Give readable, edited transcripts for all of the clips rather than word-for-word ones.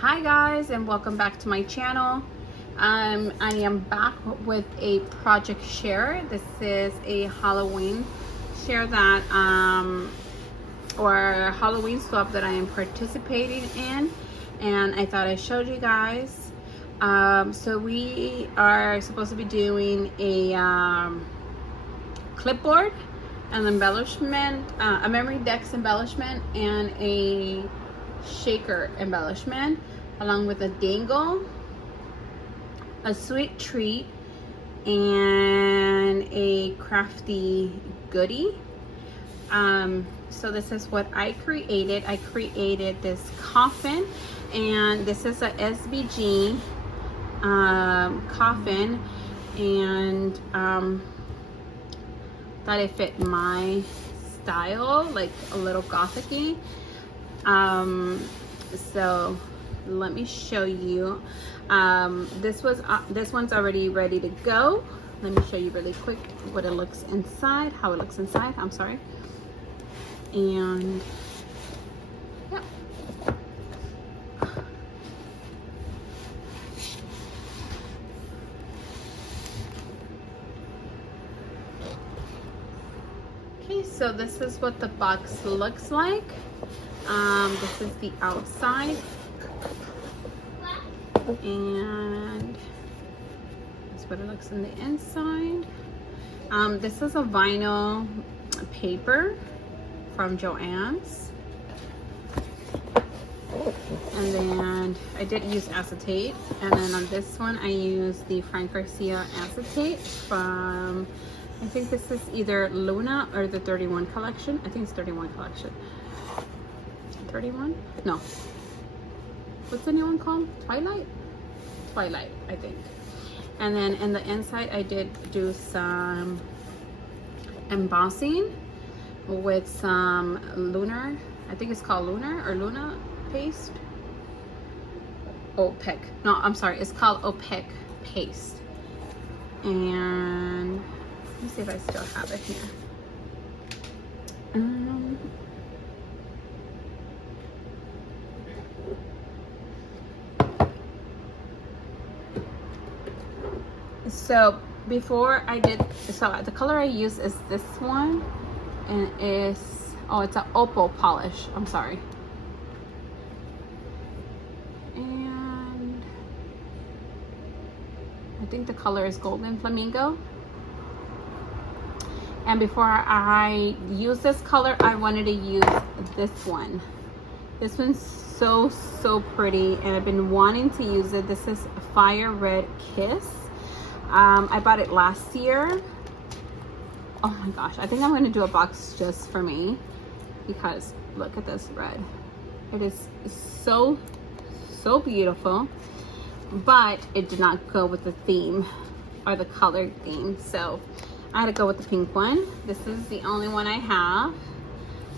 Hi guys, and welcome back to my channel. I am back with a project share. This is a Halloween share that or Halloween swap that I am participating in, and I thought I showed you guys. So we are supposed to be doing a clipboard, an embellishment, a memory decks embellishment, and a shaker embellishment, along with a dangle, a sweet treat, and a crafty goodie. So this is what I created. I created this coffin, and this is a SVG coffin, and thought it fit my style, like a little gothic-y. So let me show you. This one's already ready to go. Let me show you really quick what it looks inside, how it looks inside. I'm sorry. And yeah. Okay, so this is what the box looks like. This is the outside, and that's what it looks in the inside. This is a vinyl paper from Joann's, and then I did use acetate, and then on this one I used the Frank Garcia acetate from, I think this is either Luna or the 31 collection. I think it's 31 collection. 31? No. What's the new one called? Twilight? Twilight, I think. And then in the inside, I did do some embossing with some lunar, I think it's called lunar or Luna paste. Opaque. No, I'm sorry. It's called opaque paste. And let me see if I still have it here. So before I did, so the color I use is this one, and it's, oh, it's an opal polish. I'm sorry. And I think the color is Golden Flamingo. And before I use this color, I wanted to use this one. This one's so pretty, and I've been wanting to use it. This is Fire Red Kiss. I bought it last year. Oh my gosh, I think I'm gonna do a box just for me, because look at this red. It is so beautiful, but it did not go with the theme or the colored theme, so I had to go with the pink one. This is the only one I have.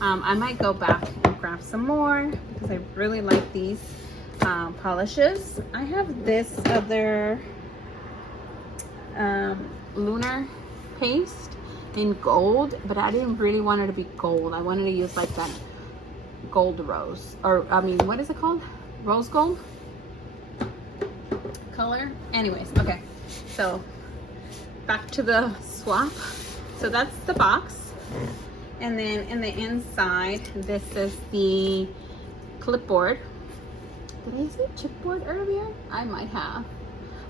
I might go back and grab some more because I really like these polishes. I have this other lunar paste in gold, but I didn't really want it to be gold. I wanted to use like that gold rose, or I mean, what is it called? Rose gold color. Anyways, okay, so back to the swap. So that's the box, and then in the inside, this is the clipboard. Did I say chipboard earlier? I might have.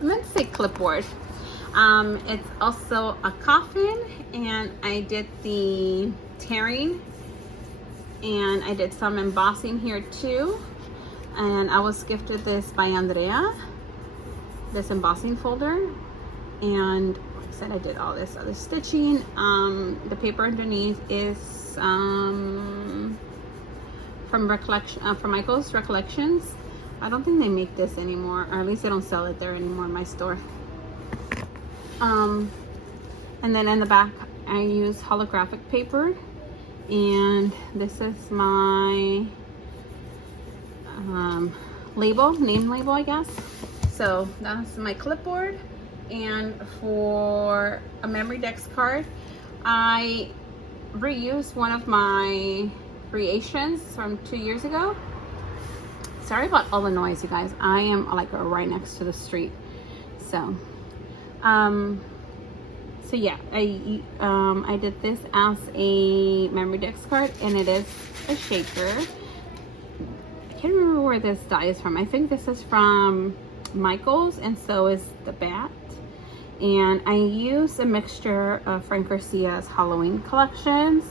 I meant to say clipboard. It's also a coffin, and I did the tearing, and I did some embossing here too, and I was gifted this by Andrea, this embossing folder. And like I said, I did all this other stitching. The paper underneath is from Michael's Recollections. I don't think they make this anymore, or at least they don't sell it there anymore in my store. And then in the back, I use holographic paper, and this is my name label, I guess. So that's my clipboard. And for a memory decks card, I reused one of my creations from 2 years ago. Sorry about all the noise, you guys. I am like right next to the street. So so yeah, I did this as a memory decks card, and it is a shaker. I can't remember where this die is from. I think this is from Michael's, and so is the bat. And I use a mixture of Frank Garcia's Halloween collections.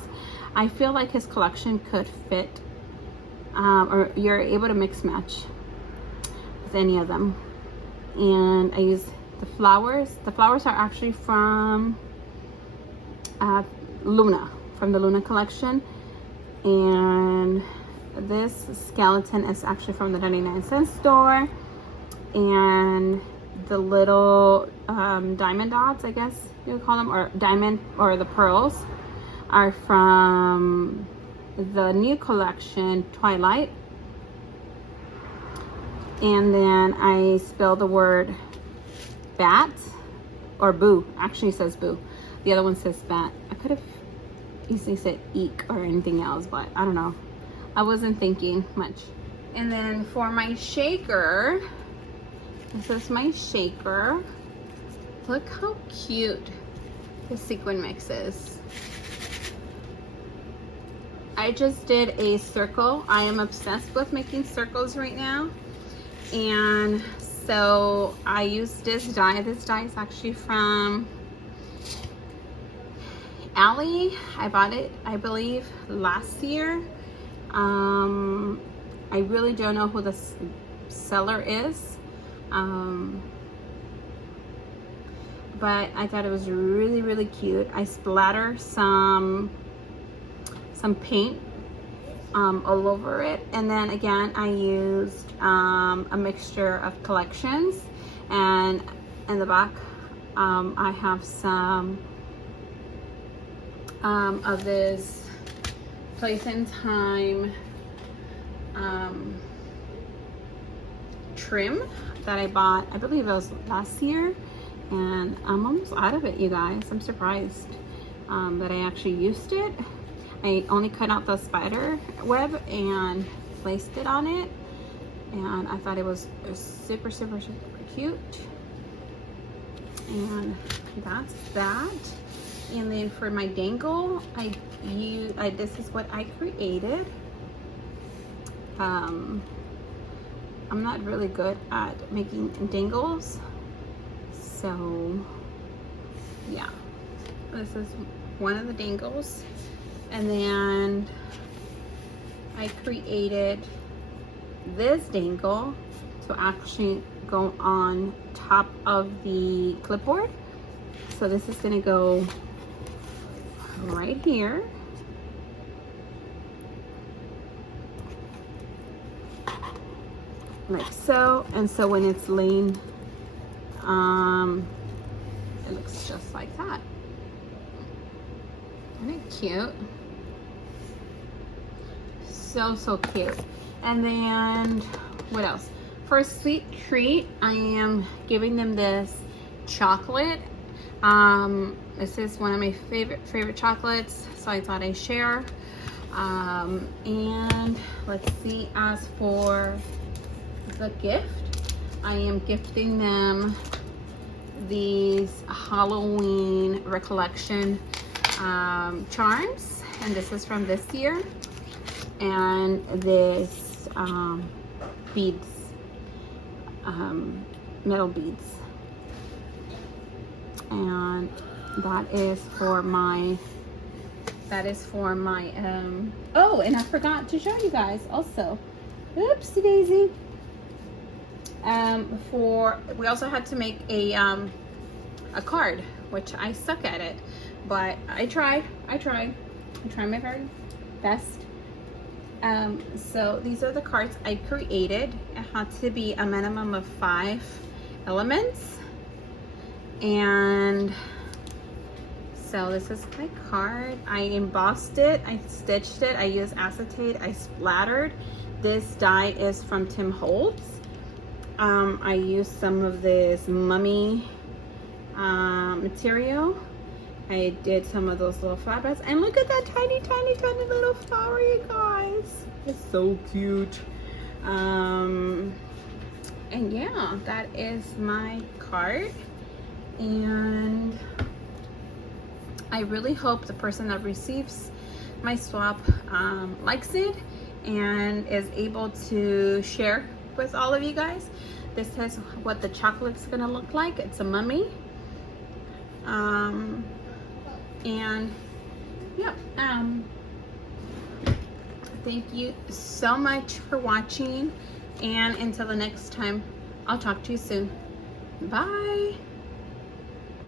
I feel like his collection could fit, or you're able to mix match with any of them. And I use the flowers. The flowers are actually from Luna, from the Luna collection. And this skeleton is actually from the 99-cent store. And the little diamond dots, I guess you would call them, or diamond, or the pearls, are from the new collection, Twilight. And then I spelled the word bat, or boo. Actually, it says boo. The other one says bat. I could have easily said eek or anything else, but I don't know. I wasn't thinking much. And then for my shaker, this is my shaker. Look how cute the sequin mix is. I just did a circle. I am obsessed with making circles right now. And so I used this die. This die is actually from Ally. I bought it, I believe, last year. I really don't know who the seller is. But I thought it was really, really cute. I splattered some paint all over it, and then again I used a mixture of collections, and in the back I have some of this Place and Time trim that I bought, I believe it was last year, and I'm almost out of it, you guys. I'm surprised that I actually used it. I only cut out the spider web and placed it on it, and I thought it was super, super, super cute. And that's that. And then for my dangle, this is what I created. I'm not really good at making dangles, so yeah, this is one of the dangles. And then I created this dangle to actually go on top of the clipboard. So this is gonna go right here. Like so. And so when it's laying, it looks just like that. Isn't it cute? So cute. And then what else? For a sweet treat, I am giving them this chocolate. This is one of my favorite chocolates, so I thought I'd share. And let's see, as for the gift, I am gifting them these Halloween recollection charms, and this is from this year. And this beads, metal beads, and that is for my oh, and I forgot to show you guys also, oopsie daisy. We also had to make a card, which I suck at it, but I tried my very best. So these are the cards I created. It had to be a minimum of 5 elements, and so this is my card. I embossed it, I stitched it, I used acetate, I splattered. This die is from Tim Holtz. I used some of this mummy material. I did some of those little flatbreads, and look at that tiny little flower, you guys. It's so cute. And yeah, that is my cart, and I really hope the person that receives my swap likes it and is able to share with all of you guys. This is what the chocolate's gonna look like. It's a mummy. And yeah, thank you so much for watching, and until the next time, I'll talk to you soon. Bye.